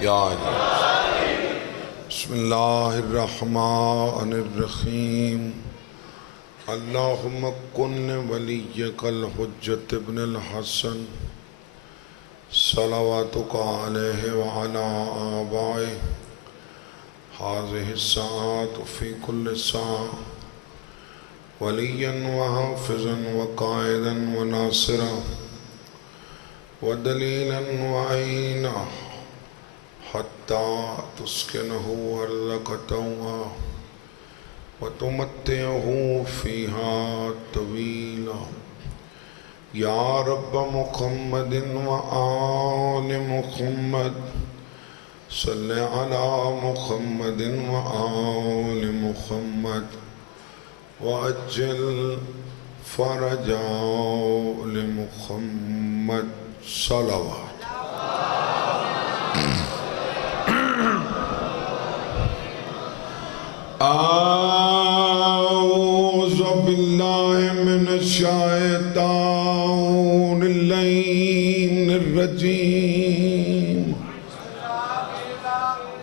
یا علی۔ بسم اللہ الرحمن الرحیم۔ اللہم کن ولیک الحجۃ ابن الحسن صلواتک علیہ وعلی آبائہ ہذہ الساعۃ فی کل ساعۃ ولیا وحافظا وقائدا وناصرا ودلیلا وعینا حتی تسکنہ ارضک طوعا وتمتعہ فیہا طویلا۔ یا رب محمد وآل محمد صلی علی محمد وآل محمد وعجل فرجا لمحمد صلوات۔ اعوذ باللہ من الشیطان اللعین الرجیم۔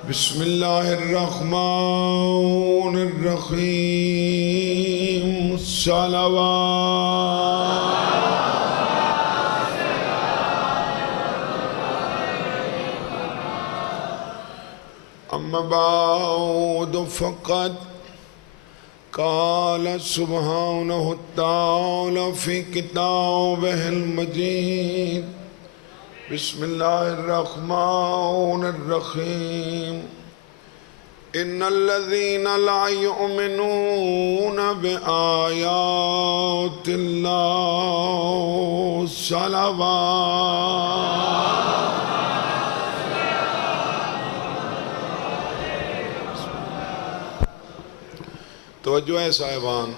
بسم اللہ الرحمن الرحیم۔ صلوات۔ اما بعد فقد قال سبحانہ تعالی فی کتابہ المجید۔ بسم اللہ الرحمن الرحیم۔ ان الذین لا یؤمنون بآیات اللہ صلوات۔ توجہ ہے صاحبان،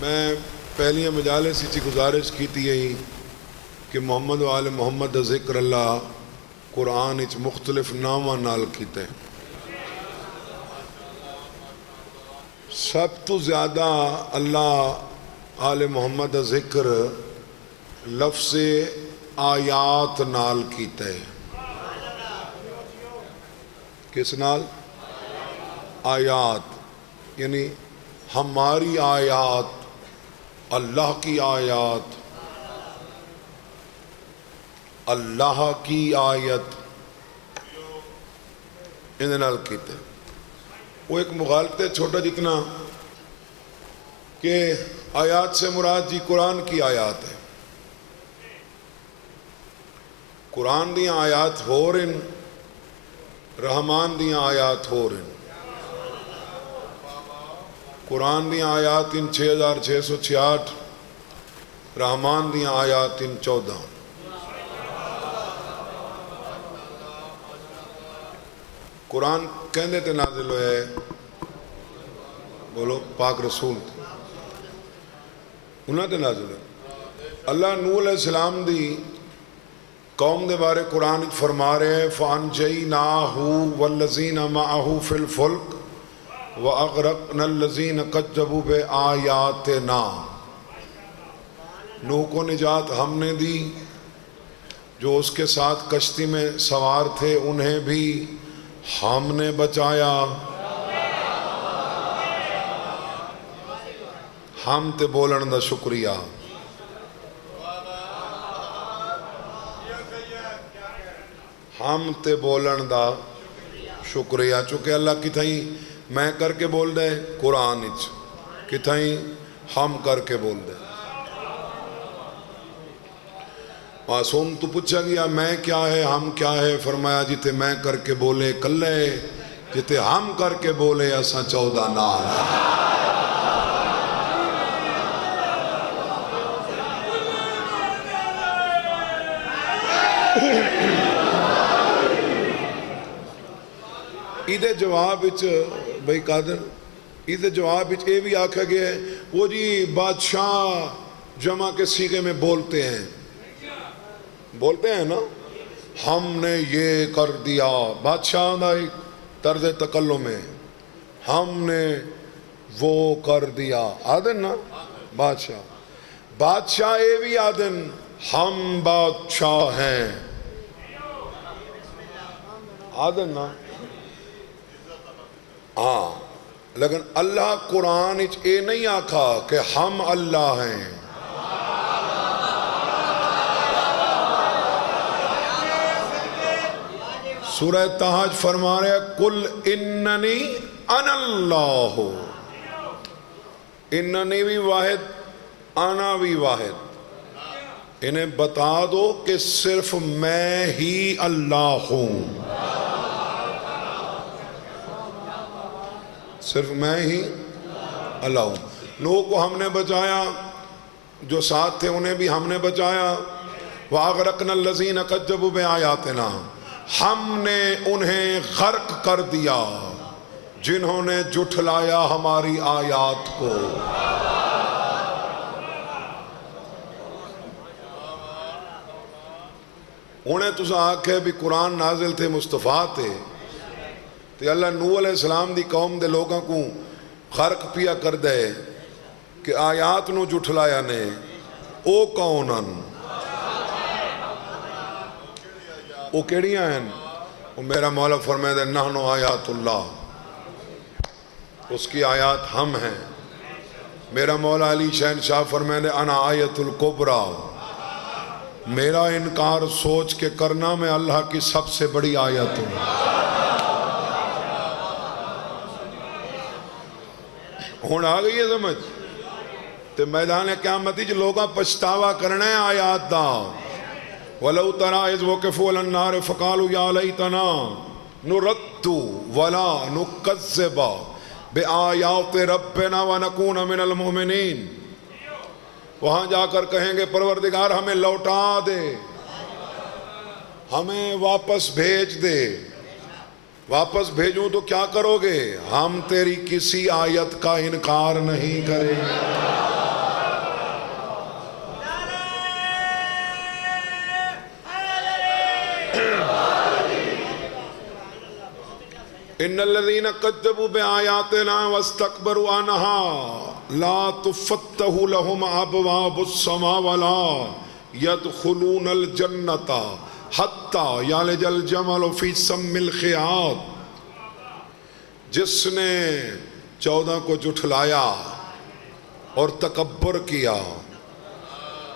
میں پہلی مجالس کی گزارش کی تھی یہی کہ محمد و آل محمد ذکر اللہ قرآن اچ مختلف نامہ نال کیتے ہیں۔ سب تو زیادہ اللہ آل محمد ذکر لفظ آیات نال کیتے ہیں۔ کس نال؟ آیات، یعنی ہماری آیات، اللہ کی آیات، اللہ کی آیت، ان نال کیتے۔ وہ ایک مغالطہ ہے چھوٹا جتنا کہ آیات سے مراد جی قرآن کی آیات ہے۔ قرآن دیاں آیات ہو رہن، رحمان دیاں آیات ہو رہن۔ قرآن دیاں آیات ان 6666، رحمان دیاں آیات ان 14۔ قرآن کہندے تے نازل ہوئے، بولو پاک رسول تے انہاں تے نازل ہوئے۔ اللہ نوح علیہ السلام دی قوم دے بارے قرآن فرما رہے ہیں فَأَنْجَيْنَاهُ وَالَّذِينَ مَعَهُ فِي الْفُلْكِ وَأَغْرَقْنَا الَّذِينَ كَذَّبُوا بِآيَاتِنَا۔ نوح کو نجات ہم نے دی، جو اس کے ساتھ کشتی میں سوار تھے انہیں بھی ہم نے بچایا۔ ہم تے بولن دا شکریہ۔ ہم تے بولن دا شکریہ، چونکہ اللہ کی تھائیں میں کر کے بول دے قرآن اچ، کی تھائیں ہم کر کے بول دے۔ معصوم تو پوچھا گیا میں کیا ہے ہم کیا ہے، فرمایا جتے میں کر کے بولے کلے، جتے ہم کر کے بولے اساں 14 نال۔ ایدے جواب اچ بھائی قادر، ایدے جواب اچ اے بھی آکھا گیا ہے وہ جی بادشاہ جمع کے سیغے میں بولتے ہیں نا، ہم نے یہ کر دیا، بادشاہ دا ایک طرز تکلم ہے، ہم نے وہ کر دیا آدن نا بادشاہ اے بھی آدن ہم بادشاہ ہیں آدھن نا ہاں، لیکن اللہ قرآن اے نہیں آکھا کہ ہم اللہ ہیں. سورہ تحج فرما رہے قل اننی انا اللہ، اننی بھی واحد، انا بھی واحد. انہیں بتا دو کہ صرف میں ہی اللہ ہوں، صرف میں ہی اللہ ہوں. نوح کو ہم نے بچایا، جو ساتھ تھے انہیں بھی ہم نے بچایا. وَأَغْرَقْنَا الَّذِينَ كَذَّبُوا بِآيَاتِنَا، ہم نے انہیں غرق کر دیا جنہوں نے جھٹلایا ہماری آیات کو. انہیں تو آکھے بھی قرآن نازل تھے، مصطفیٰ تھے، تو اللہ نوح علیہ السلام دی قوم دے لوگوں کو غرق پیا کر دے کہ آیات نو جھٹلایا نے. او کونن، وہ کیڑیاں ہیں؟ وہ میرا مولا فرمائے دے نحن آیات اللہ، اس کی آیات ہم ہیں. میرا مولا علی شہنشاہ فرمائے دے انا آیت الکبریٰ، میرا انکار سوچ کے کرنا میں اللہ کی سب سے بڑی آیت ہوں. ہون آ گئی ہے سمجھ؟ تے میدان قیامت جو لوگاں پچھتاوا کرنا ہے آیات دا. وَلَوْ تَرَا اِذْ وَقِفُوا عَلَى النَّارِ فَقَالُوا يَا لَيْتَنَا نُرَدُّ وَلَا نُكَذِّبَ بِآيَاتِ رَبِّنَا وَنَكُونَ مِنَ الْمُؤْمِنِينَ. وہاں جا کر کہیں گے پروردگار ہمیں لوٹا دے، ہمیں واپس بھیج دے. واپس بھیجوں تو کیا کرو گے؟ ہم تیری کسی آیت کا انکار نہیں کریں گے. ان الذين كذبوا بآياتنا واستكبروا عنها لا تفتح لهم ابواب السماء ولا يدخلون الجنة حتى يلج الجمل في سم الخياط. جس نے 14 کو جھٹلایا اور تکبر کیا،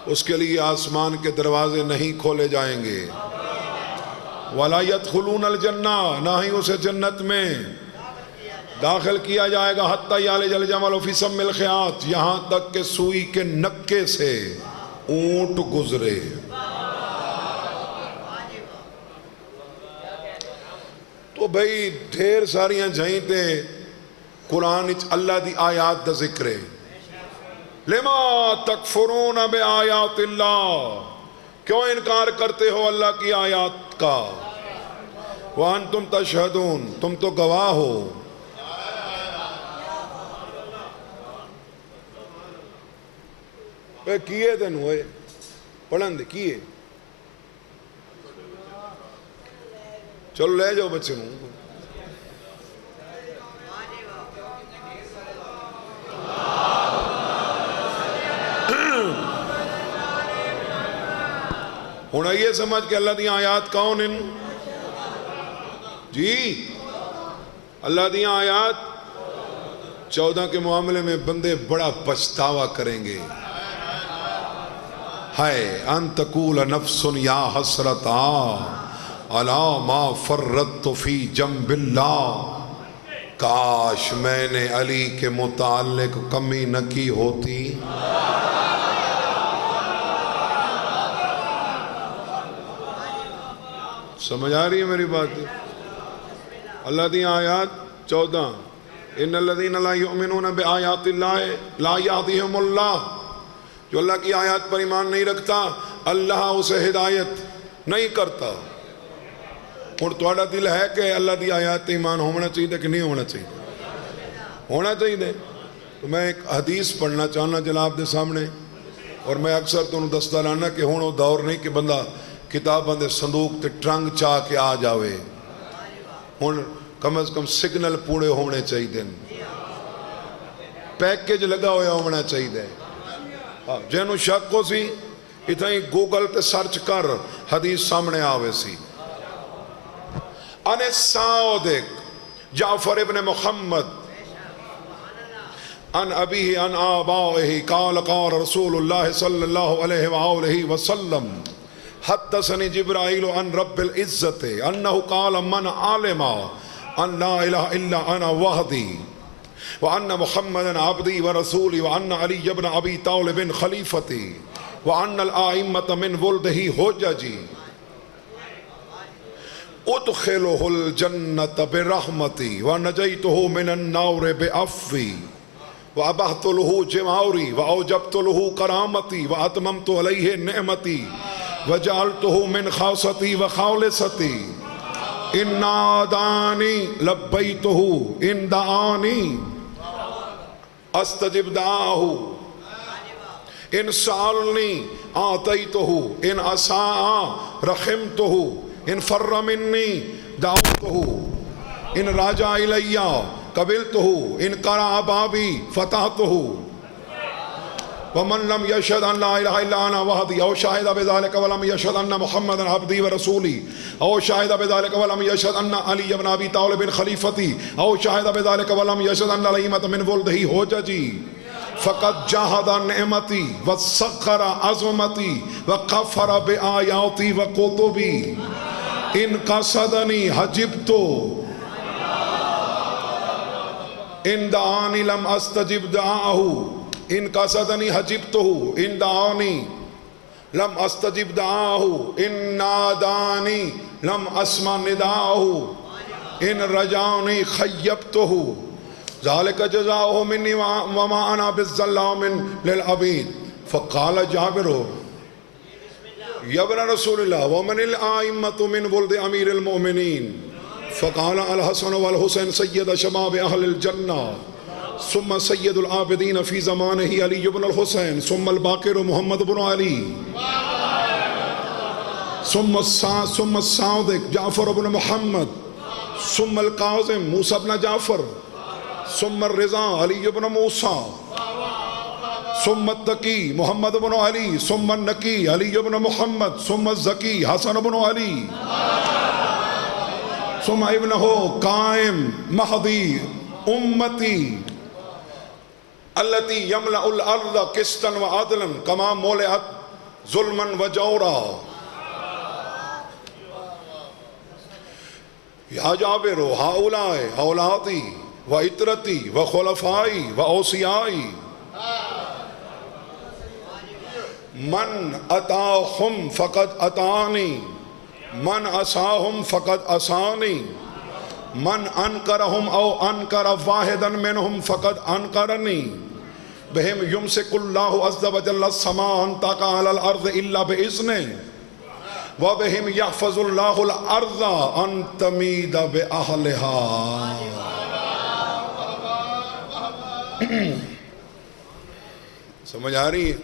اس کے لیے آسمان کے دروازے نہیں کھولے جائیں گے. وَلَا يَدْخُلُونَ الْجَنَّةَ، نہ ہی اسے جنت میں داخل کیا جائے گا. حَتَّى يَلِجَ الْجَمَلُ فِي سَمِّ الْخِيَاطِ، یہاں تک کہ سوئی کے نکے سے اونٹ گزرے. تو بھئی ڈھیر ساریاں جائیں تے قرآن اللہ دی آیات دا ذکر ہے. لِمَا تَكْفُرُونَ بِآيَاتِ اللَّهِ، کیوں انکار کرتے ہو اللہ کی آیات کا؟ وَأَنْتُمْ تَشْهَدُونَ، تم تو گواہ ہو. بے کیے دن ہوئے پڑھن دے کیے. چلو لے جاؤ بچے ہوں. ہونا یہ سمجھ کہ اللہ دی آیات کون ان؟ جی اللہ دی آیات 14 کے معاملے میں بندے بڑا پچھتاوا کریں گے. ہائے ان تقول نفس یا حسرتا علی ما فرطت فی جنب اللہ، کاش میں نے علی کے متعلق کمی نہ کی ہوتی. سمجھ آ رہی ہے میری بات؟ اللہ دی آیات 14، ان الذین لا یؤمنون بآیات اللہ لا یہدیہم اللہ، جو اللہ کی آیات پر ایمان نہیں رکھتا اللہ اسے ہدایت نہیں کرتا. اور تھوڑا دل ہے کہ اللہ دی آیات ایمان ہونا چاہیے کہ نہیں ہونا چاہیے؟ ہونا چاہیے. تو میں ایک حدیث پڑھنا چاہنا جناب دے سامنے، اور میں اکثر تو دستا لانا کہ ہوں وہ دور نہیں کہ بندہ کتاباں دے صندوق تے ٹرنگ چاہ کے آ جاوے. ہوں کم از کم سگنل پورے ہونے چاہیے، پیکج لگا ہویا ہونا چاہیے. جنہوں شک ہو سی اتنا ہی گوگل تے سرچ کر حدیث سامنے آوے سی. عن الصادق جعفر ابن محمد عن أبيه عن آبائه قال قال رسول الله صلى الله عليه وآله وسلم حدثني جبرائيل عن رب العزة أنه قال من علم أن لا إله إلا أنا وحدي وأن محمدا عبدي ورسولي وأن علي بن أبي طالب خليفتي وأن الأئمة من ولده حججي ادخله الجنة برحمتي ونجيته من النار بعفوي وأبحت له جماوري وأوجبت له كرامتي وأتممت عليه نعمتي وجعلته من خاصتي وخالصتي إن ناداني لبيته إن دعاني أستجب دعاه إن سألني آتيته إن أساء رحمته إن فر مني دعوته إن رجع إلي قبلته إن قرأ بابي فتحته ومن لم يشهد أن لا إله إلا أنا وحدي أو شهد بذلك ولم يشهد أن محمدا عبدي ورسولي أو شهد بذلك ولم يشهد أن علي بن أبي طالب خليفتي أو شهد بذلك ولم يشهد أن الأئمة من ولده حججي فقد جاهد نعمتي وسخر عظمتي وكفر بآياتي وكتبي إن قصدني حجبت إن دعاني لم أستجب دعاه إن قصدني حجبته إن دعاني لم أستجب دعاه إن ناداني لم أسمع نداءه إن رجعني خيبته ذلك جزاؤه مني وما أنا بالظلام للعبيد فقال جابر يا ابن رسول الله ومن الأئمة من ولد أمير المؤمنين فقال الحسن والحسين سيد شباب أهل الجنة ثم سيد العابدين في زمانه علي بن الحسين ثم الباقر محمد بن علي ثم الصادق جعفر بن محمد ثم القاسم موسى بن جعفر ثم الرضا علي بن موسى ثم التقي محمد بن علي ثم النقي علي بن محمد ثم الزكي حسن بن علي ثم ابنه قائم مهدي أمتي التي يملأ الأرض قسطا وعدلا كما ملئت ظلما وجورا يا جابر هؤلاء أولادي وإترتي وخلفائي وأوصيائي من أتاهم فقد أتاني من أساهم فقد أساني من أنكرهم أو أنكر واحدا منهم فقد أنكرني بهم يمسك الله عز وجل السماء أن تقع على الأرض إلا بإذنه وبهم يحفظ الله الأرض أن تميد بأهلها. سمجھ آ رہی ہے؟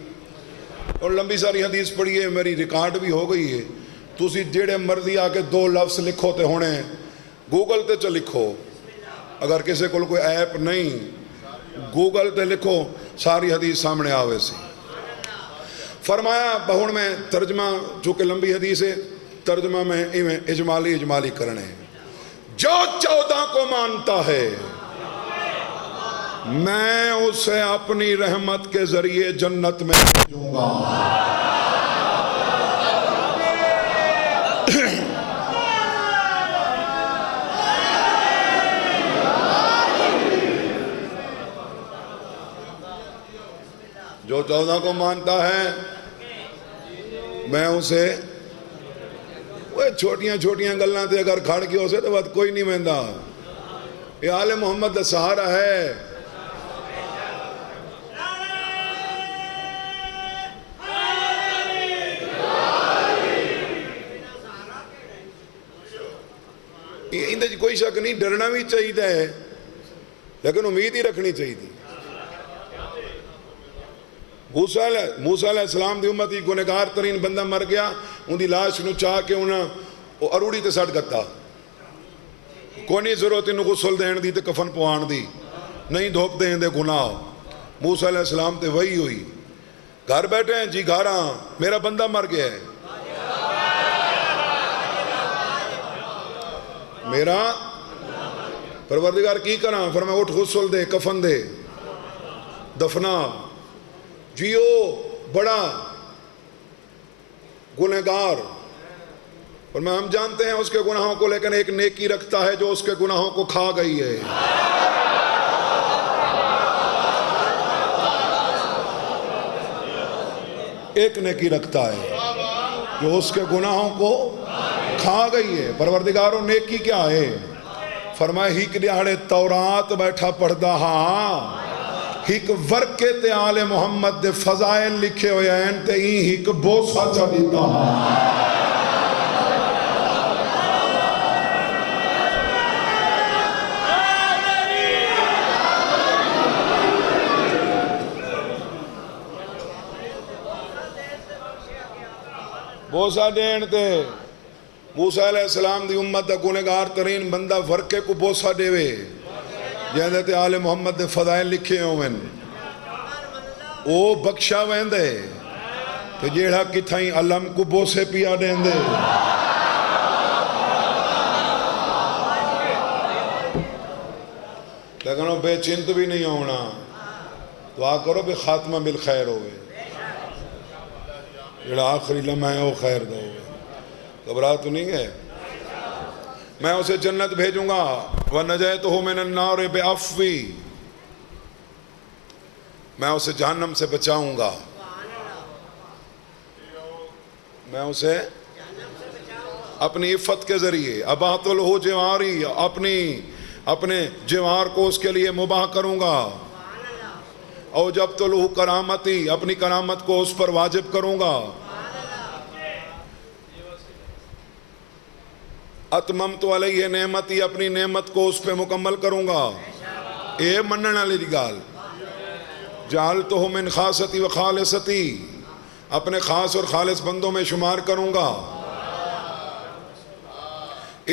اور لمبی ساری حدیث پڑھی ہے، میری ریکارڈ بھی ہو گئی ہے. تسی جیڑے مرضی آ کے 2 لفظ لکھو تے ہونے گوگل تے چ لکھو، اگر کسی کو کوئی ایپ نہیں گوگل تے لکھو ساری حدیث سامنے آوے سی. فرمایا بہن میں ترجمہ چونکہ لمبی حدیث ہے ترجمہ میں اجمالی کرنے. جو 14 کو مانتا ہے میں اسے اپنی رحمت کے ذریعے جنت میں بھیجوں گا. جو 14 کو مانتا ہے میں اسے وہ چھوٹیاں گلاں تے اگر کھڑ کے اسے تو بات کوئی نہیں مہندا. یہ آل محمد دا سہارا ہے. اندر کوئی شک نہیں، ڈرنا بھی چاہیے لیکن امید ہی رکھنی چاہیے. موسیٰ علیہ السلام دی امت ہی گنہگار ترین بندہ مر گیا، ان دی لاش نو چاہ کے انہاں اروڑی تے سٹ گتا. کوئی نہیں ضرورت انہوں غسل دین دی تے کفن پوان دی، نہیں دھوپ دین دے گناہ. موسیٰ علیہ السلام تے وہی ہوئی، گھر بیٹھے ہیں جی گھاراں میرا بندہ مر گیا ہے. میرا پروردگار کی کرا؟ فرمایا اٹھ غسل دے، کفن دے، دفنا، جیو بڑا گنہگار۔ فرمایا ہم جانتے ہیں اس کے گناہوں کو، لیکن ایک نیکی رکھتا ہے جو اس کے گناہوں کو کھا گئی ہے۔ ایک نیکی رکھتا ہے جو اس کے گناہوں کو کھا گئی ہے۔ پروردگاروں نیکی کیا ہے؟ فرمایا ہیک دیہڑے تورات بیٹھا پڑھدا ہاں، ہیک ورکے تے آل محمد دے فضائل لکھے ہوئے ہیں تے ہیک بوسا چا دیتا ہاں۔ بوسا دین تے موسیٰ علیہ السلام دی امت دا گنہگار ترین بندہ ورکے کو بوسا دے وے، جہاں تے آل محمد دے فضائل لکھے ہوئے او بخشا ویندے تے جیڑا کتھائیں علم کو بوسے پیا دیندے۔ لیکن وہ بے چنت بھی نہیں ہونا، دعا کرو بھی خاتمہ بالخیر ہوئے، جڑا آخری لمحہ ہے وہ خیر دو ہوئے۔ گھبرا تو نہیں گئے؟ میں اسے جنت بھیجوں گا، وَنَجَيْتُهُ مِنَ النَّارِ بِعَفْوِي، میں اسے جہنم سے بچاؤں گا، میں اسے اپنی عفت کے ذریعے اباحت لہ جواری، اپنے جوار کو اس کے لیے مباح کروں گا، اوجبت لہ کرامتی، اپنی کرامت کو اس پر واجب کروں گا، اتممت علیہ نعمتی، اپنی نعمت کو اس پہ مکمل کروں گا۔ اے منن علی دی گال، جعلتہ من خاصتی و خالصتی، اپنے خاص اور خالص بندوں میں شمار کروں گا۔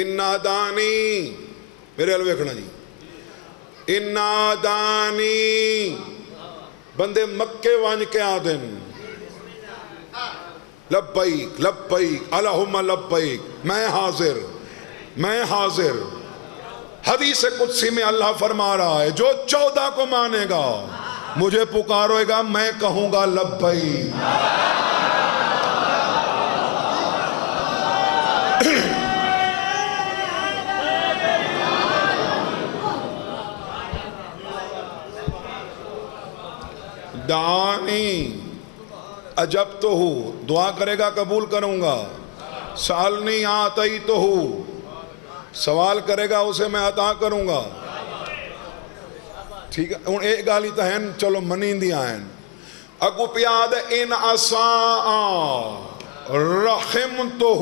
انا دانی، میرے حل ویکھنا جی، انا دانی بندے مکے وانج کے آدن، لبیک لبیک اللہم لبیک، میں حاضر، میں حاضر۔ حدیث قدسی میں اللہ فرما رہا ہے جو 14 کو مانے گا مجھے پکاروے گا، میں کہوں گا لبیک۔ دعانی اجبتہ، دعا کرے گا قبول کروں گا، سالنی آتیتہ، سوال کرے گا اسے میں عطا کروں گا۔ ٹھیک ہے، ان ایک گالی تہن چلو منیندی آئین اگو پیاد ان اساء رحمتہ،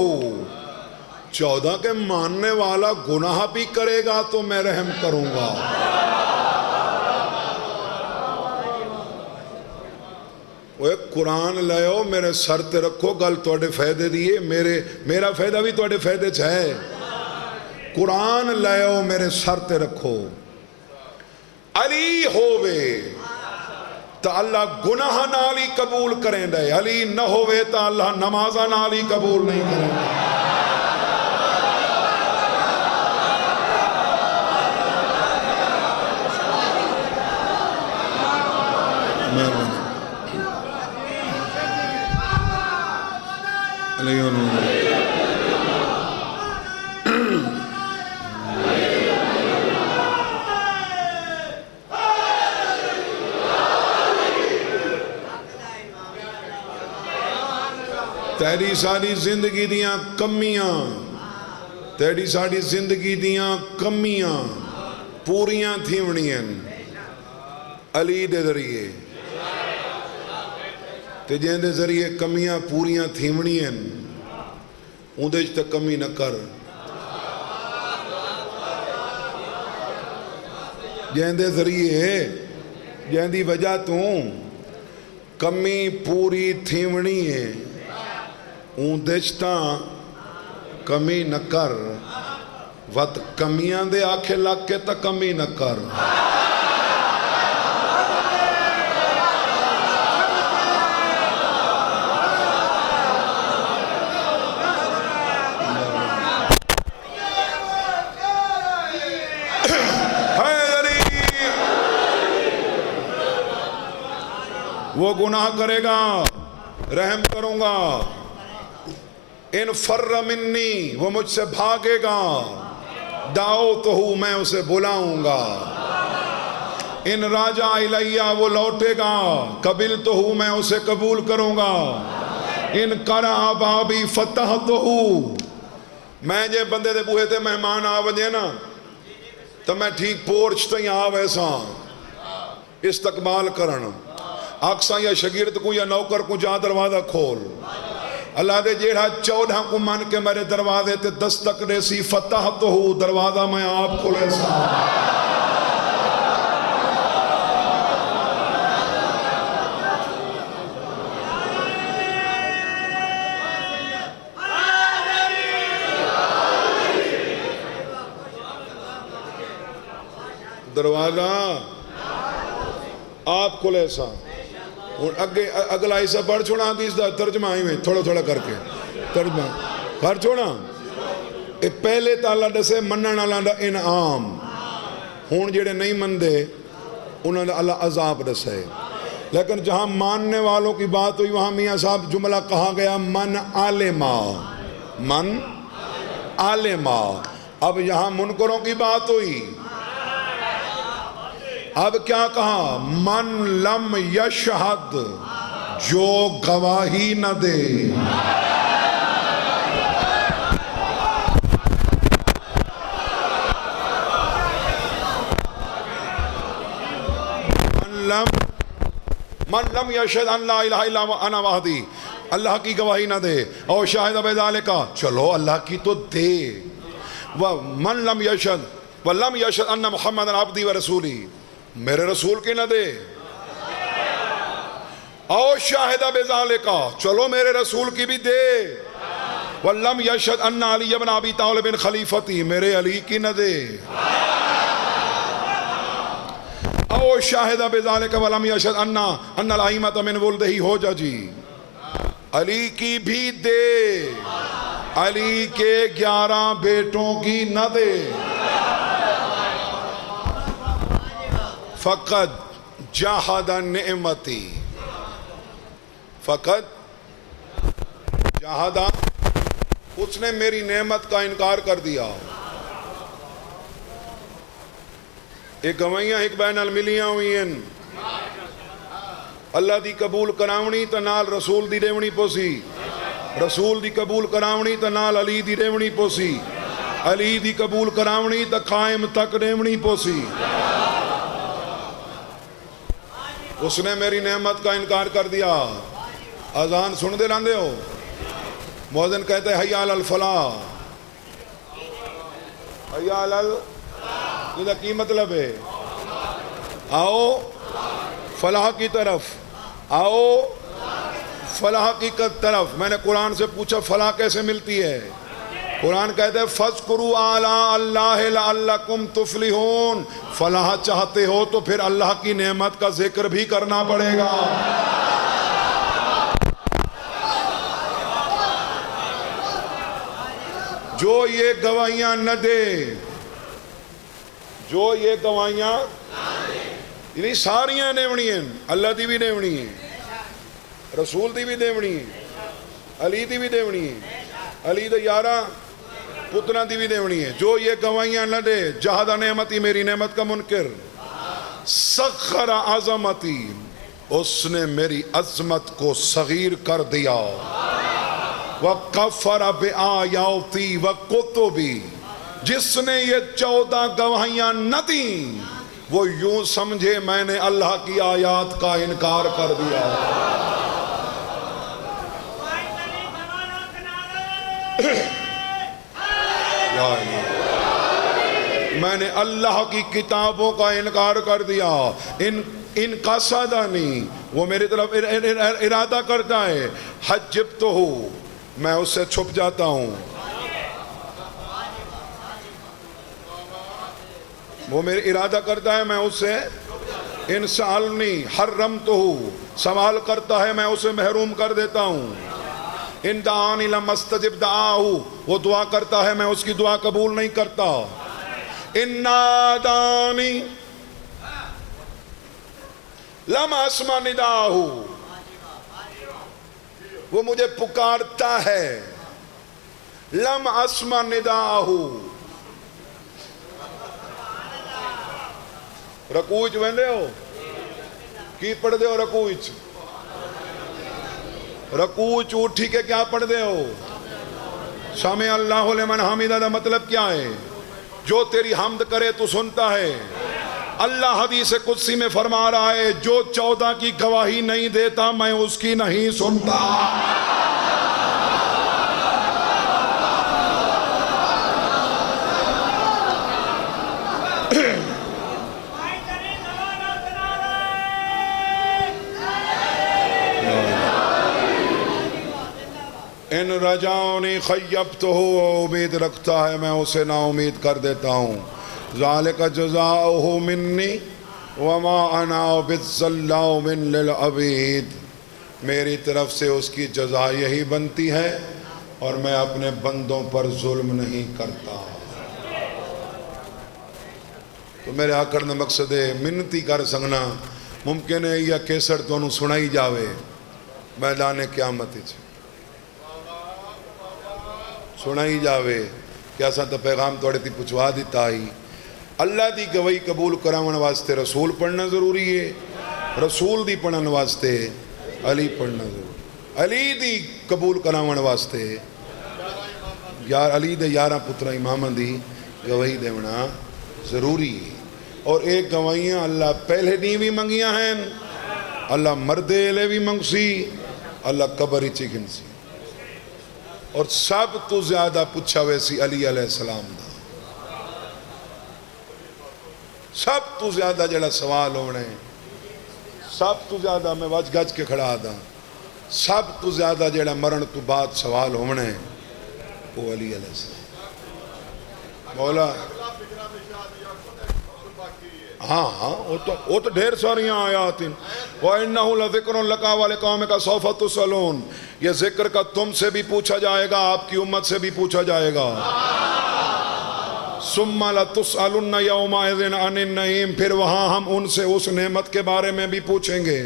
14 کے ماننے والا گناہ بھی کرے گا تو میں رحم کروں گا۔ وہ ایک قرآن لائیو میرے سر تے رکھو، گل توڑے فائدے دیئے، میرا فائدہ بھی توڑے فائدے چھائے۔ قرآن لائیو میرے سر تے رکھو، علی ہووے تا اللہ گناہ نالی قبول کریں دے، علی نہ ہووے تا اللہ نمازہ نالی قبول نہیں کریں دے۔ علیہ ونور تیری ساری زندگی دیاں کمیاں، تیری ساری زندگی دیاں کمیاں پوریاں تھیونیاں علی دے ذریعے، تے جہاں دے ذریعے کمیاں پوریاں تھیونیاں اندھے تے کمی نہ کر، جہاں دے ذریعے جہاں دی وجہ تو کمی پوری تھیونی ہے اندھے کمی نہ کر، وقت کمیاں دے آکھے لگ کے تا کمی نہ کر۔ گناہ کرے گا رحم کروں گا، ان فر منی وہ مجھ سے بھاگے گا دعوتہ میں اسے بلاؤں گا، ان راجع الیہ وہ لوٹے گا قبلتہ میں اسے قبول کروں گا، ان قرأ بابی فتحتہ میں جے بندے دے بوہے تے مہمان آ ونجے نا تو میں ٹھیک پورچ تائیں آ ویسا استقبال کرن، آکساں یا شگیرد کو یا نوکر کو جا دروازہ کھول، اللہ دے جیڑا 14 کو من کے میرے دروازے تے دستک دے سی فتحتہ دروازہ میں آپ کھولے سا۔ دروازہ آپ کھولے سا۔ اگلا حصہ پڑھ چھوڑا حدیث دا ترجمہ آئی میں تھوڑا تھوڑا کر کے ترجمہ پڑھ چھوڑا۔ اے پہلے تا اللہ دسے منن اللہ دا انعام، ہون جڑے نہیں مندے انہوں نے اللہ عذاب دسے، لیکن جہاں ماننے والوں کی بات ہوئی وہاں میاں صاحب جملہ کہا گیا من عالما، من عالما۔ اب یہاں منکروں کی بات ہوئی، اب کیا کہا من لم یشہد جو گواہی نہ دے، من لم یشہد ان لا الہ الا انا وحدی، اللہ کی گواہی نہ دے، او شاہد بذالک چلو اللہ کی تو دے، ومن لم یشہد ولم یشہد ان محمد عبدی و رسولی، میرے رسول کی نہ دے، او شاہد بذالک چلو میرے رسول کی بھی دے، ولم یشہد ان علی بن ابی طالب خلیفتی، میرے علی کی نہ دے، او شاہد بذالک ولم یشہد ان الائمۃ من ولدہ حججی، علی کی بھی دے، علی کے 11 بیٹوں کی نہ دے، فقط جاہد نعمتی، فقط جاہد اس نے میری نعمت کا انکار کر دیا۔ ایک گوائیاں ایک بین الملیاں ہوئی ہیں، اللہ دی قبول کراونی تا نال رسول دی دیونی پوسی، رسول دی قبول کراونی تا نال علی دی دیونی پوسی، علی دی قبول کراونی تا قائم تک دیونی پوسی۔ اس نے میری نعمت کا انکار کر دیا۔ اذان سن دے لاندے ہو، مؤذن کہتے ہیں حی علی الفلاح، حی علی یہ کی مطلب ہے؟ آؤ فلاح کی طرف، آؤ فلاح کی طرف۔ میں نے قرآن سے پوچھا فلاح کیسے ملتی ہے؟ قرآن کہتے ہیں فَاذْكُرُوا آلَاءَ اللَّهِ لَعَلَّكُمْ تُفْلِحُونَ، فلاح چاہتے ہو تو پھر اللہ کی نعمت کا ذکر بھی کرنا پڑے گا۔ جو یہ گواہیاں نہ دے، جو یہ گواہیاں یعنی ساریاں دیونی ہیں، اللہ دی بھی دیونی ہے، رسول دی بھی دیونی ہے، علی دی بھی دیونی ہے، علی دے 11 پترہ دی بھی دیونی ہے۔ جو یہ گواہیاں نہ دے جہد نعمتی، میری نعمت کا منکر، سخر عظمتی، اس نے میری عظمت کو صغیر کر دیا، وَكَفَرَ بِآيَاتِي وَكُتُبِي، جس نے یہ 14 گواہیاں نہ دیں وہ یوں سمجھے میں نے اللہ کی آیات کا انکار کر دیا۔ میں نے اللہ کی کتابوں کا انکار کر دیا۔ ان کا سادہ نہیں، وہ میری طرف ارادہ کرتا ہے، حجب تو ہوں، میں اس سے چھپ جاتا ہوں، وہ میرے ارادہ کرتا ہے میں اس سے انسالنی حرم تو ہوں، سوال کرتا ہے میں اسے محروم کر دیتا ہوں، ان دعانی لم استجب دعاہو، وہ دعا کرتا ہے میں اس کی دعا قبول نہیں کرتا، ان نادانی لم اسمع نداہو، وہ مجھے پکارتا ہے. لم اسمع نداءہ. رکوع وچ ویندے ہو کی پڑھ دے ہو؟ رکوع وچ اٹھی کے کیا پڑھ دے ہو؟ سمع اللہ لمن حمدہ. دا مطلب کیا ہے؟ جو تیری حمد کرے تو سنتا ہے. اللہ حدیث قدسی میں فرما رہا ہے جو 14 کی گواہی نہیں دیتا میں اس کی نہیں سنتا. ان رجاؤنی خیبتہ، امید رکھتا ہے میں اسے نا امید کر دیتا ہوں. ذالک جزاؤہ منی وما انا بالظلام للعبید. میری طرف سے اس کی جزا یہی بنتی ہے اور میں اپنے بندوں پر ظلم نہیں کرتا. تو میرے آکر نے مقصد ہے منتی کر سکنا. ممکن ہے یا کیسر تو انہوں سنائی جاوے میدان قیامت سنائی جاوے کہ ایسا تو پیغام توڑے تھی پچھوا دیتا ہی. اللہ دی گواہی قبول کراون واسطے رسول پڑھنا ضروری ہے. رسول دی پڑھن واسطے علی پڑھنا ضروری. علی دی قبول کراون واسطے یار علی دے 11 پترہ امامہ دی گواہی دیونا ضروری ہے. اور ایک گواہیاں اللہ پہلے نہیں بھی منگیاں ہیں، اللہ مردے لے بھی منگسی، اللہ قبری چکن سی. اور سب تو زیادہ پوچھا ویسی علی علیہ السلام دا. سب تو زیادہ جڑا سوال ہونے، سب تو زیادہ میں وج گج کے کھڑا دا، سب تو زیادہ جڑا مرن تو بعد سوال ہونے وہ علی علیہ السلام. مولا ہاں وہ تو ڈھیر ساریاں آیات ہیں. وَإِنَّهُ لَذِكْرٌ لَكَ وَلِقَوْمِكَ سَوْفَ تُسْأَلُونَ. یہ ذکر کا تم سے بھی پوچھا جائے گا، آپ کی امت سے بھی پوچھا جائے گا. ثُمَّ لَتُسْأَلُنَّ يَوْمَئِذٍ عَنِ النَّعِيمِ. پھر وہاں ہم ان سے اس نعمت کے بارے میں بھی پوچھیں گے.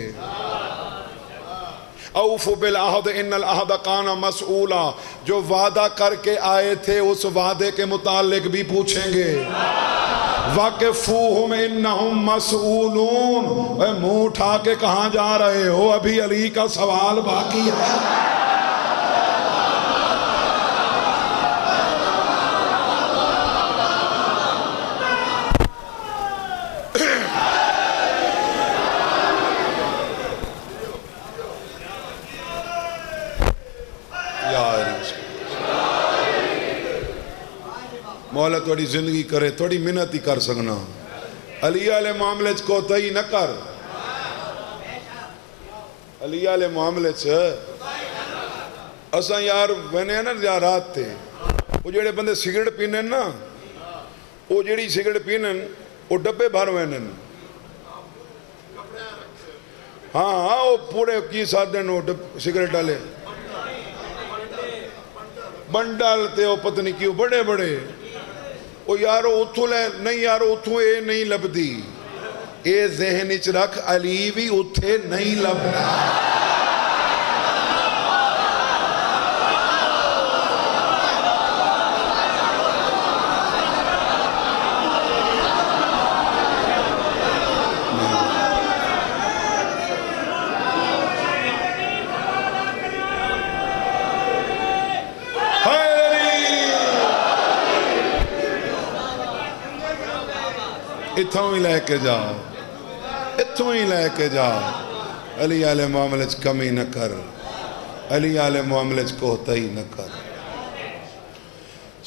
اوفوا بالعہد ان العہد کان مسئولا. جو وعدہ کر کے آئے تھے اس وعدے کے متعلق بھی پوچھیں گے. وَقِفُوهُمْ إِنَّهُمْ مَسْئُولُونَ. اے منہ اٹھا کے کہاں جا رہے ہو؟ ابھی علی کا سوال باقی ہے. مولا توڑی زندگی کرے توڑی منت ہی کر سکنا. علی علیہ معاملے کو تئی نہ کر. علی علیہ معاملے سے اساں یار وینے ہیں نا زیارات تھے وہ جڑے بندے سگریٹ پینے نا وہ جڑی سگریٹ پینے وہ ڈبے بھر وینے. ہاں وہ پورے کی ساتھ دن وہ سگریٹ ڈالے بنڈال تے وہ پتنی کیوں بڑے بڑے وہ یارو اتھو لے نہیں یارو اتھو اے نہیں لبدی. اے ذہن اچ رکھ علی بھی اتھے نہیں لبدا. اتھوں ہی لے کے جاؤ، اتھوں ہی لے کے جاؤ. علی علیہ معاملے چ کمی نہ کر، علی علیہ معاملے چ کوتاہی نہ کر.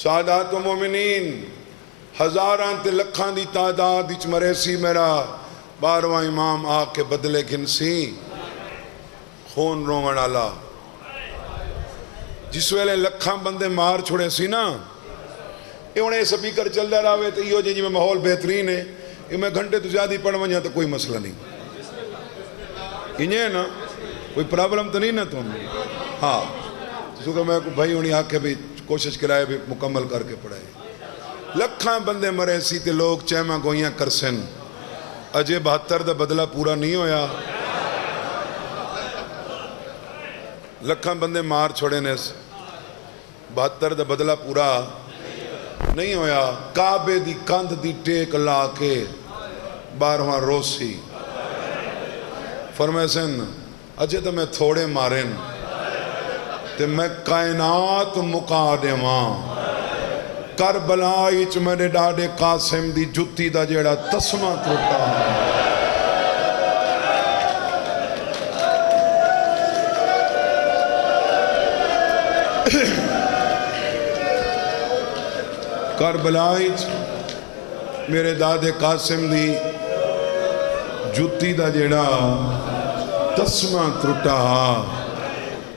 سادات و مومنین ہزاراں تے لکھاں دی تعداد وچ مرے سی. میرا 12واں امام آ کے بدلے گھنسی خون روون والا. جس ویلے لکھاں بندے مار چھوڑے سی نا یہ انہیں سپیکر چل رہا ہوئے تو یہ جی میں ماحول بہترین ہے یہ میں گھنٹے تو زیادہ پڑھ ونجا تو کوئی مسئلہ نہیں. انہیں ہے نا کوئی پرابلم تو نہیں نا تم. ہاں جسو کہ میں بھائی انہیں آکے بھی کوشش کرائے بھی مکمل کر کے پڑھائے. لکھاں بندے مرے سی تے لوگ چیمہ گوئیاں کرسن. اجے 72 دا بدلہ پورا نہیں ہویا. لکھاں بندے مار چھوڑے نے 72 دا بدلہ پورا نہیں ہویا. کعبے دی کندھ دی ٹیک لا کے 12واں روز سی فرمائے سن اجے تو میں تھوڑے مارن تے میں کائنات مکا دیواں. کربلا وچ میرے ڈاڈے قاسم دی جُتی دا جیڑا تسمہ ٹوٹا. کربلا وچ میرے دادے قاسم دی جُتی دا جیڑا تسمہ ٹوٹا.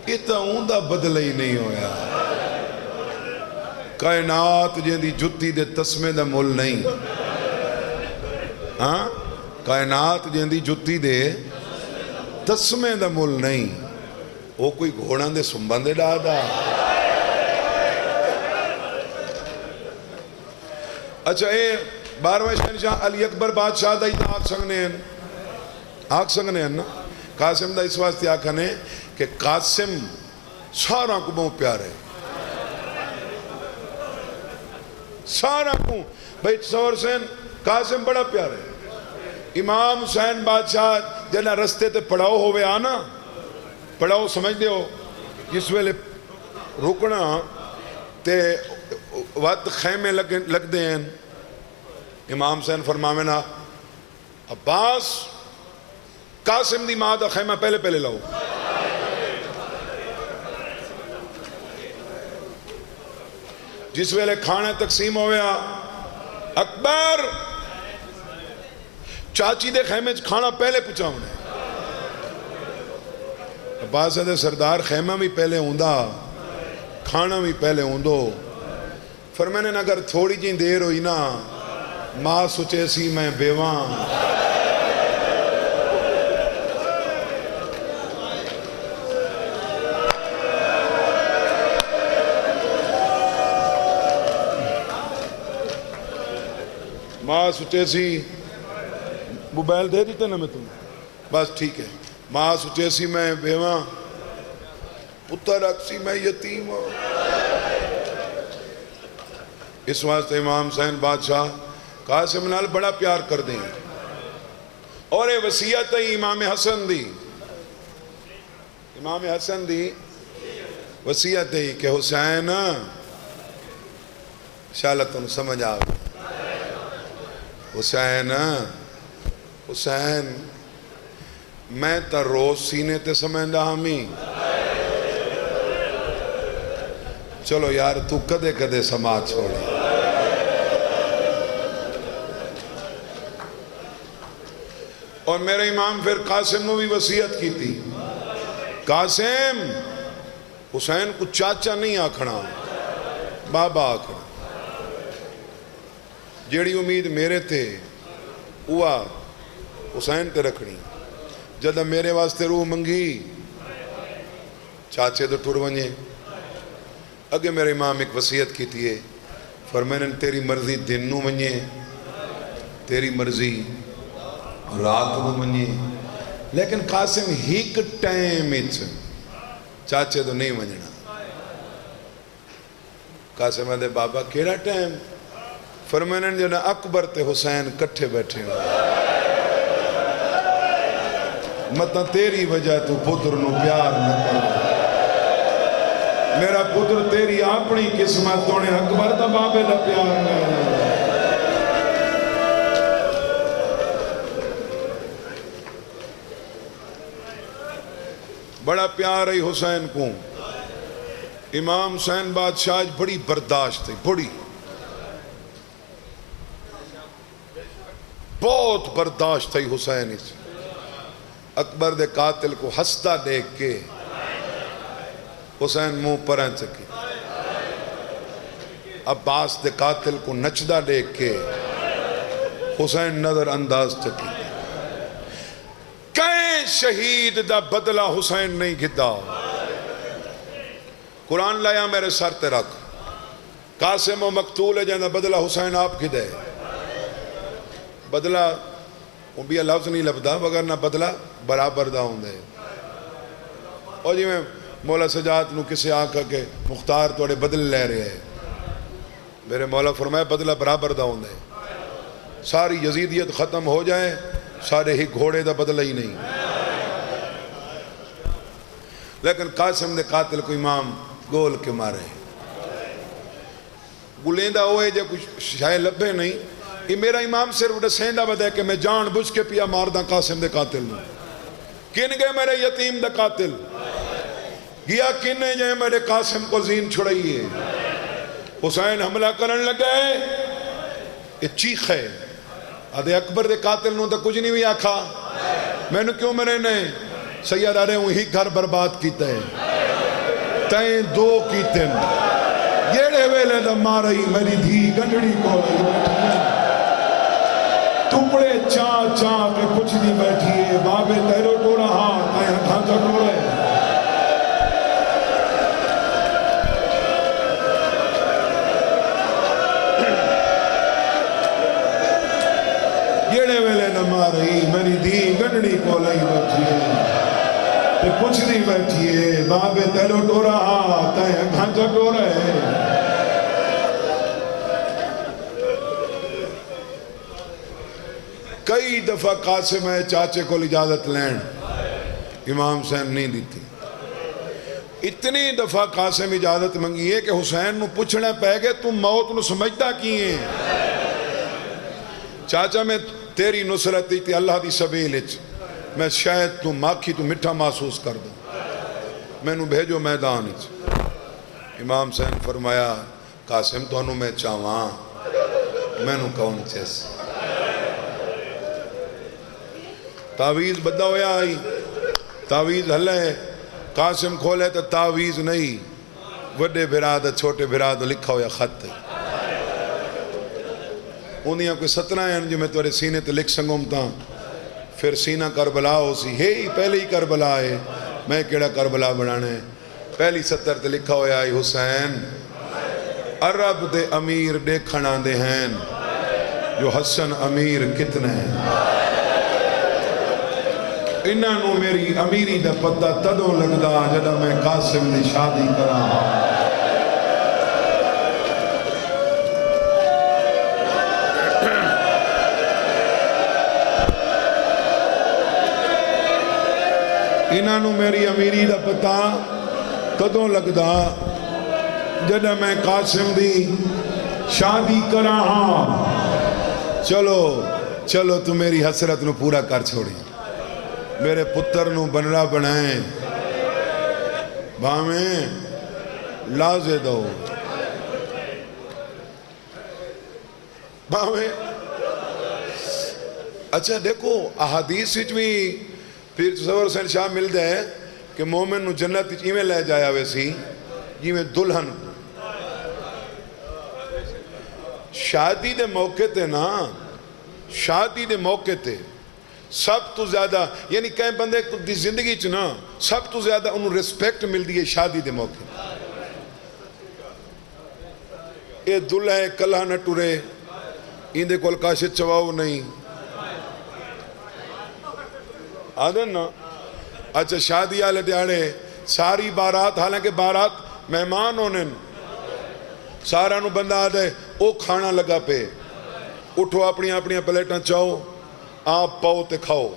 یہ تو اوندا بدلہ ہی نہیں ہویا. کائنات جن دی جُتی دے تسمے دا مل نہیں. ہاں کائنات جن دی جُتی دے تسمے دا مل نہیں. وہ کوئی گھوڑاں دے سنبھان دے ڈادا. اچھا اے 12ویں شہنشاہ علی اکبر بادشاہ دا ہی تا آگ سنگنے ہیں نا. قاسم دا اس واسطے آکھنے کہ قاسم سارا کو بہت پیار ہے. سارا کو بھئی سور حسین قاسم بڑا پیار ہے. امام حسین بادشاہ جنہ رستے تے پڑاؤ ہوئے آنا پڑاؤ سمجھ دے ہو جس ویلے رکنا تے وقت خیمے لگ دے ہیں. امام حسین فرماوے نا عباس قاسم دی ماں دا خیمہ پہلے لاؤ. جس ویلے کھانے تقسیم ہویا اکبر چاچی دے خیمے کھانا پہلے پچھاؤنے. عباس دے سردار خیمہ بھی پہلے ہوندہ کھانا بھی پہلے ہوندو. فرمانے نا اگر تھوڑی جی دیر ہوئی نا ماں سوچے سی میں بیوان. ماں سوچے سی موبائل دے دیتے نا میں تم بس ٹھیک ہے. ماں سوچے سی میں بیوان پتر اکسی میں یتیم ہوں. اس واسطے امام حسین بادشاہ قاسم نال بڑا پیار کر دیں. اور یہ وصیت ہے امام حسن دی. امام حسن دی وصیت ہے کہ حسین شالت انہوں سمجھ آگا. حسین میں تا روز سینے تے سمجھدا ہمیں. چلو یار تو کدے کدے سما چھوڑی. اور میرے امام پھر قاسم نے بھی وصیت کی تھی. قاسم حسین کو چاچا نہیں آکھنا بابا آکھنا. جیڑی امید میرے تھے وہ حسین تے رکھنی. جدہ میرے واسطے روح منگی چاچے تو ٹر ونجے. اگے میرے امام ایک وصیت کی تھی فرمائن تیری مرضی دن نو ونجے تیری مرضی رات نو ونجے. لیکن قاسم ہیک ٹائم چاچے تو نہیں ونجنا. قاسم آدھے بابا کیڑا ٹائم؟ فرمائن جنہ اکبر تے حسین کٹھے بیٹھے ہو مطلع تیری وجہ تو پتر نو پیار نہ کر. میرا پتر تیری اپنی قسمت تونے اکبر دا بابے دا پیار نہ. بڑا پیار ہے حسین کو. امام حسین بادشاہ بڑی برداشت تھی بڑی بہت برداشت تھی حسین اس. اکبر دے قاتل کو ہستا دیکھ کے حسین منہ پریں چکی. عباس دے قاتل کو نچدہ دیکھ کے حسین نظر انداز چکی. کئے شہید دا بدلہ حسین نہیں گھدا. قرآن لایا میرے سر تے رکھ. قاسم و مقتول ہے جانا بدلہ حسین آپ گھدے. بدلہ لفظ نہیں لبدا وگر نہ بدلہ برابر دا ہوں دے. اور جی میں مولا سجاد نو کسے آکھا کہ مختار توڑے بدل لے رہے ہیں، میرے مولا فرمایا بدلہ برابر دا ہوندے، ساری یزیدیت ختم ہو جائے سارے ہی گھوڑے دا بدلہ ہی نہیں، لیکن قاسم دے قاتل کو امام گول کے مارے گلیندہ ہوئے جے کچھ شاہ لبے نہیں، یہ میرا امام صرف ڈسینڈا بدے کہ میں جان بجھ کے پیا ماردہ قاسم دے قاتل نو، کن گئے میرے یتیم دے قاتل گیا، کنے جائے میرے قاسم کو زین چھڑائیے، حسین حملہ کرن لگے یہ چیخ ہے آدھے اکبر دے قاتل نو تو کچھ نہیں بھی آکھا، میں نے کیوں مرے نے سید آرے ہوں ہی گھر برباد کیتا ہے تائیں دو کیتے ہیں جیڑے ویلے دا مارئی میری دھی گنڈڑی کو ٹکڑے چاہ چاہ کے کچھ نہیں بیٹھیے بابے تیرو ٹو رہا تائیں ڈھانچہ ٹو رہے جیڑے ویلے دا مارئی میری دھی گنڈڑی کو لئی بیٹھیے کچھ نہیں بیٹھیے بابے تیرو ٹو رہا تائیں ڈھانچہ ٹو رہے، کئی دفعہ قاسم ہے چاچے کو اجازت لین امام حسین نہیں دیتی، اتنی دفعہ قاسم اجازت منگی ہے کہ حسین نو پوچھنا پہ گئے تم موت نو سمجھتا کی ہیں، چاچا میں تیری نصرت تھی اللہ دی سبیل میں شاید تو ماکھی تو مٹھا محسوس کر دوں میں نو بھیجو میدان امام حسین فرمایا قاسم تو انہوں میں چاہواں میں نو کون چیس تعویز بدہ ہویا آئی تعویز حلے قاسم کھولے تو تعویز نہیں وڈے بھراد چھوٹے بھراد لکھا ہویا خط ہے انہیں کوئی 17 ہیں جو میں تورے سینے تے لکھ سنگوں تا پھر سینہ کربلا ہو سی ہے ہی پہلے ہی کربلا ہے میں کیڑا کربلا بنانے پہلی 70 تے لکھا ہویا ہے حسین عرب دے امیر دیکھنا دے ہیں جو حسن امیر کتنے ہیں انہاں نو میری امیری دا پتہ تدوں لگدا جدہ میں قاسم دی شادی کرا انہاں نو میری امیری دا پتہ تدوں لگدا جدہ میں قاسم دی شادی کرا چلو چلو تو میری حسرت نو پورا کر چھوڑی میرے پتر نو بنرا بنائیں بھامیں لازے دو بھامیں اچھا دیکھو احادیث وچ بھی پھر تصور حسین شاہ مل دے کہ مومن نو جنت وچ ایویں لے جایا ویسی جیویں دلہن شادی دے موقع تے نا شادی دے موقع تے سب تو زیادہ یعنی کہیں بندے دی زندگی چنا سب تو زیادہ انہوں ریسپیکٹ مل دی ہے شادی دے موقع اے دلہ کلہ نہ ٹورے اندے کول کاشت چواؤ نہیں آدھن نا اچھا شادی آلے دیاڑے ساری بارات حالانکہ بارات مہمان ہونے سارا نو بندہ آدھے او کھانا لگا پہ اٹھو اپنی اپنی پلیٹاں چاہو آپ پاؤ تے کھاؤ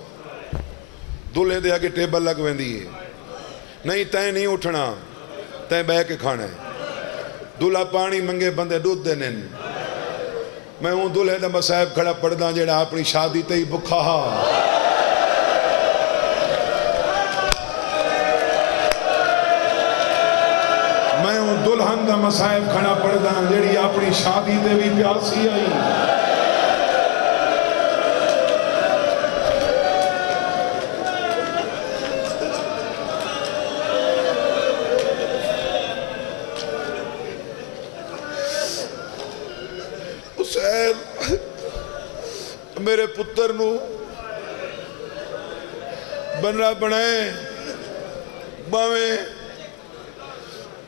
دلہے دے آگے ٹیبل لگ ویندی ہے نہیں تائیں نہیں اٹھنا تائیں بہ کے کھانا ہے دلہا پانی منگے بندے دودھ دے نین میں ہوں دلہے دا مسائب کھڑا پڑھدا جیڑا اپنی شادی تے ہی بکھا میں ہوں دلہن دا مسائب کھڑا پڑھدا جیڑی اپنی شادی تے بھی پیاسی آئی میرے پتر نو بنرا بنائیں باویں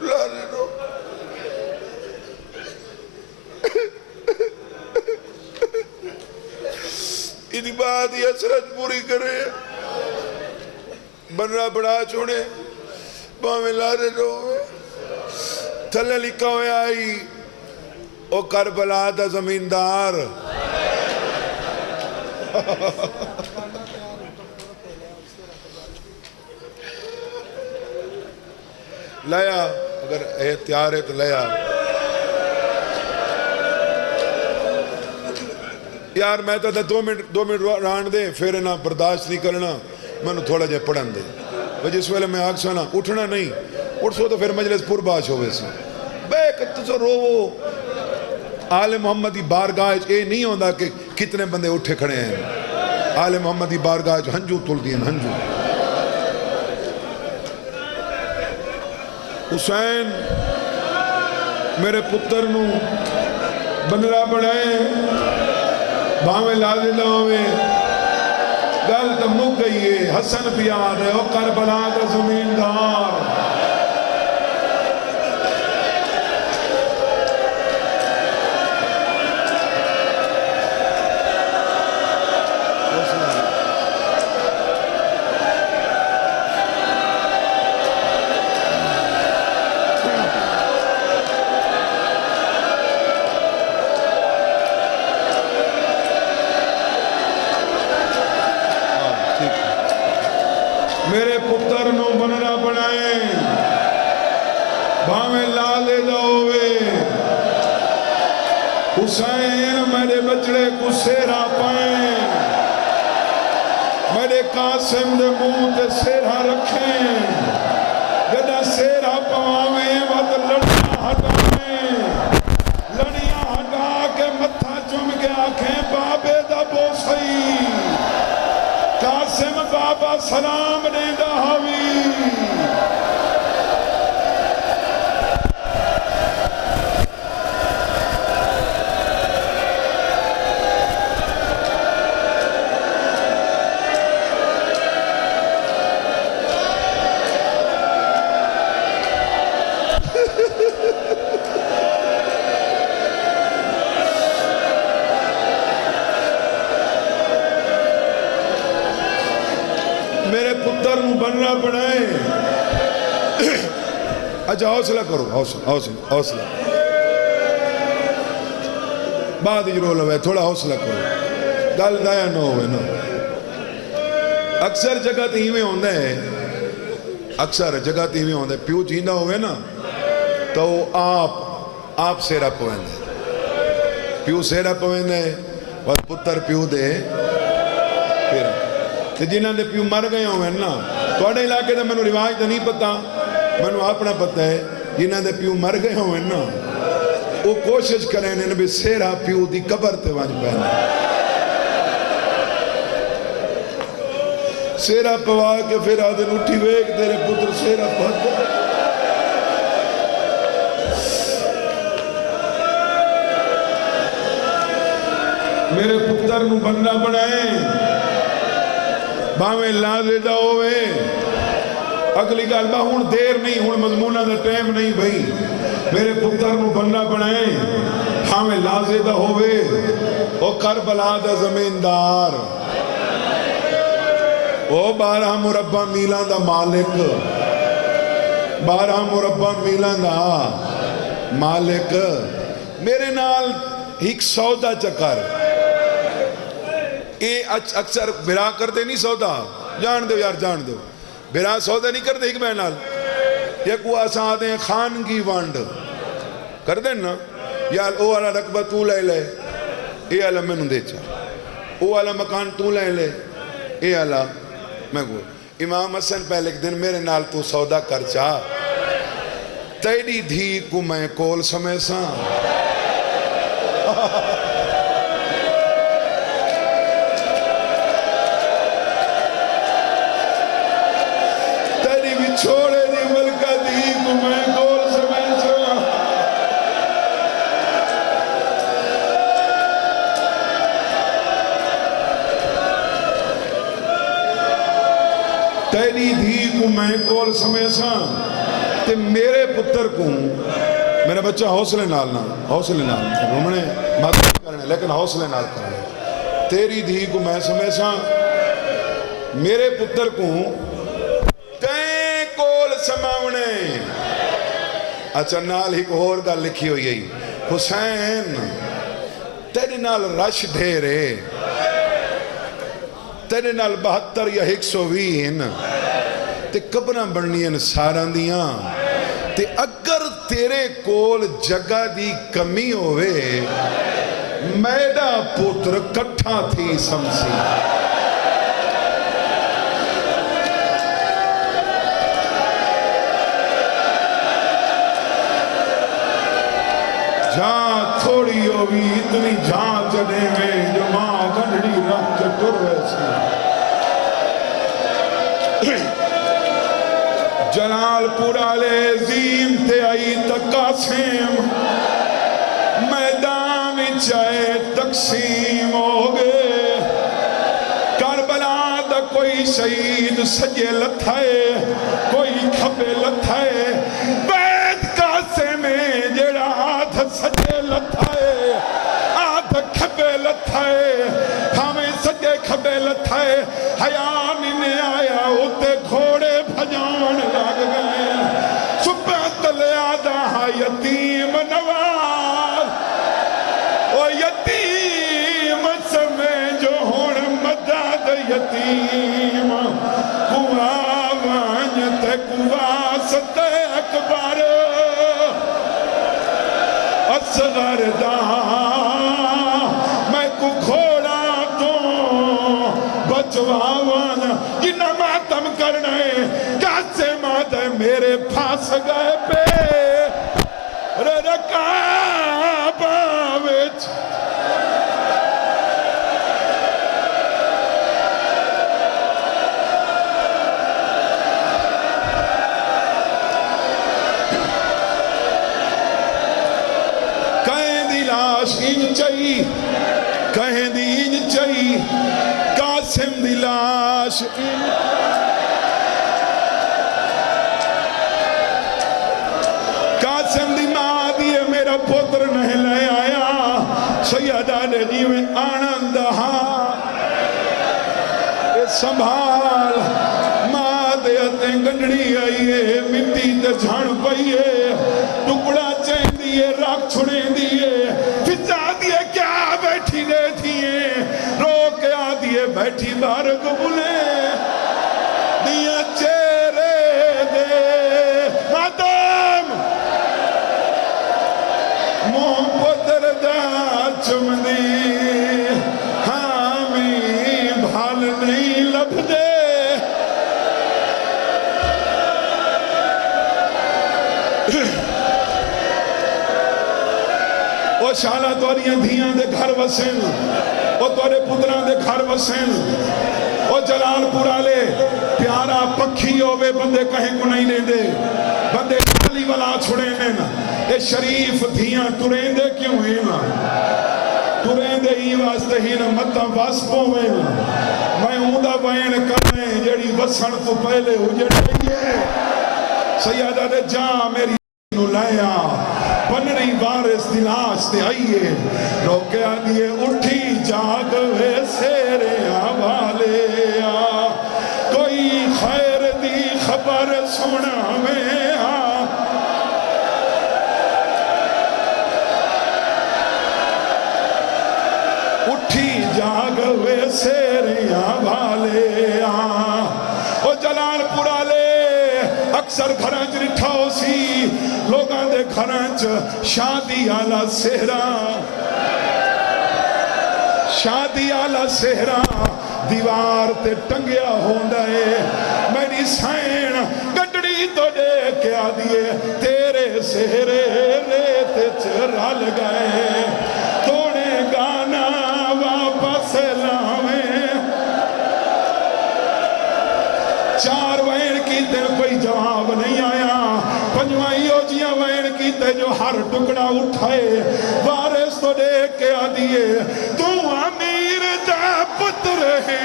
لانے نو انہی بات یہ حسرت پوری کرے بنرا بڑا چھوڑے باویں لا دے دو تھلے لکھا ہویا آئی او کربلا دا زمیندار لیا اگر تیار ہے تو لیا یار میں تو دو منٹ ران دے پھر نہ برداشت نہیں کرنا میں نے تھوڑا جے پڑھن دے جس ویلے میں آگ سانا اٹھنا نہیں اٹھ سو تو پھر مجلس پور باش ہوئے سی بے کتو رو آل محمد دی بارگاہ اے نہیں ہوندہ کہ کتنے بندے اٹھے کھڑے ہیں آل محمد دی بارگاہ ہنجو تل دیں ہنجو حسین میرے پتر نو بنرا بڑھائے باویں لازے لاویں گل تو مک گئی ہے حسن پیار ہے او کربلا کا زمیندار میرے پتر نو بننا بنائے بھاویں لالے داوے حسین میرے بچڑے کو سیرا پائیں میرے قاسم دے منہ تے سیرا رکھیں جدہ سیرا پواویں وقت لڑیاں ہٹاویں لڑیاں ہٹا کے متھا چم کے آنکھیں بابے دا بوسئی قاسم بابا سلام دیندہ ہوئی میرے پتر نو بننا بنائے اچھا حوصلہ کرو حوصلہ بعد اجرول ہوئے تھوڑا حوصلہ کرو گل دایا نہ ہوئے نا اکثر جگہ تیویں ہوندے ہیں اکثر جگہ تیویں ہوندے پیو جیندہ ہوئے نا تو آپ سیرا پویندے پیو سیرا پویندے اور پتر پیو دے پھر جنہاں دے پیو مر گئے ہوئے نا توڑے علاقے دا میں نے رواج دا نہیں پتا میں نے اپنا پتا ہے جنہاں دے پیو مر گئے ہوئے نا وہ کوشش کریں انہیں بھی سیرا پیو دی قبر تے وانج پہنے سیرا پوا کے پھر آدھن اٹھی ویک تیرے پتر سیرا پہتے میرے پتر نو بننا بنائیں باویں لازے دا ہوئے اگلی گل با ہون دیر نہیں ہون مضمونہ دا ٹائم نہیں بھئی میرے پتر نو بننا بنائیں باویں لازے دا ہوئے او کربلا دا زمیندار او 12 مربع میلان دا مالک 12 مربع میلان دا مالک میرے نال ایک سودا چکر اکثر برا کرتے نہیں سودا جان دو یار جان دو برا سودا نہیں کرتے ایک بہنال یہ کو آسان آتے ہیں خانگی وانڈ کر دیں نا یار او والا رقبہ تو لے لے اے والا میں نو دے چاہ او والا مکان تو لے لے اے والا میں گو امام حسن پہلے ایک دن میرے نال تو سودا کر چاہ تیری دھی کو میں کول سمے ساں چھوڑے دی ملکہ دی کو میں گول سمیں سا تیری دھی کو میں گول سمیں سا تے میرے پتر کو میرا بچہ حوصلے نال رومنے مدد کرنے لیکن حوصلے نال کرنے تیری دھی کو میں سمیں سا میرے پتر کو سماونے اچھا نال ایک اور گل لکھی ہوئی ہے حسین تیرے نال رش ڈھیرے تیرے نال 72 یا 120 تے قبراں بننیاں ساراں دیاں تے اگر تیرے کول جگہ دی کمی ہوئے میڈا پتر کٹھا تھی سمسی جہاں تھوڑی ہوئی اتنی جہاں جڑے میں جو ماں گنڈڑی رکھ کے ٹر ویسی جلال پورا لے عظیم تے آئی تقاسم میدان چاہے تقسیم ہو گئے کربلا دا کوئی شہید سجے لتھائے کوئی کھپے لتھائے بیت قاسم جڑا آدھ سجے لتھائے آدھ کھپے لتھائے ہمیں سجے کھپے لتھائے حیان نے آیا ہوتے گھوڑے بھجان لگ گئے صبح تلے آدھا یتیم نواز او یتیم سمیں جو ہون مدد یتیم کوا وانت کوا ست اکبر اصغر دا میں کو کھوڑا تو بچواوان جنہ ماتم کرنے کیسے مادہ میرے پھاس گئے پہ رکابہ وچ کہیں دی لاش ان چاہی کہیں دی ان چاہی قاسم دی لاش ان قاسم دی ماں دیئے میرا پتر نہیں لے آیا سیدہ نے جیویں آنند ہاں اے سنبھال ماں دیتیں گنڈڑی آئیے مٹی تے جھان پائیے ٹکڑا چین دیئے راک چھڑیں دیئے فضا دیئے کیا بیٹھی دے دیئے رو کے آ دیئے بیٹھی بارک بلے دیئے چیرے دے مادام مون پتر دا چم دی ہامی بھال نہیں لب دے او شالا توریاں دھیاں دے گھر وسن او تورے پتران دے گھر وسن او جلال پورا لے پیارا پکھی ہوئے بندے کہیں کو نہیں لیں دے بندے کالی والا چھڑے نا اے شریف دھیاں ترین دے کیوں ہیں نا ترین دے ہی واسطے ہی نا مطا واسپوں میں نا میں اوندہ وین کرنے جڑی وسن تو پہلے ہو جڑے سیادہ دے جاں میری نو لیا بنڑی وارث دلاش تے آئیے روکے آدھیے اٹھی جاگ وے سیرے آوالے کوئی خیر دی خبر سنا میں اٹھی جاگ وے سیرے آوالے او جلال پورا لے اکثر گھرانچ رٹھاؤ سی لوگاں دے گھرانچ شادی آلہ سہرہ شادی آلہ سہرہ دیوار تے ٹنگیا ہوندہ ہے میری سائن گڈڑی تو دے کے آدھیے تیرے سہرے ریتے چرال گئے توڑے گانا واپس لاویں چار وین کی تے کوئی جواب نہیں آیا پنجوائیوں جیاں وین کی تے جو ہر ٹکڑا اٹھائے وارث تو دیکھ کے آدھیے تو امیر دا پتر ہے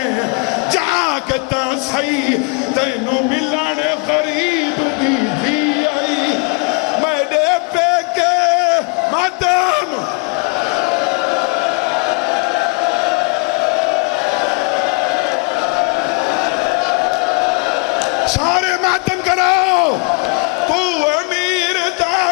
جاگتا سی تینوں ملانے غریب دی تھی آئی میڈے پہ کے مادام سارے ماتم کرو تو امیر دا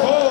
Oh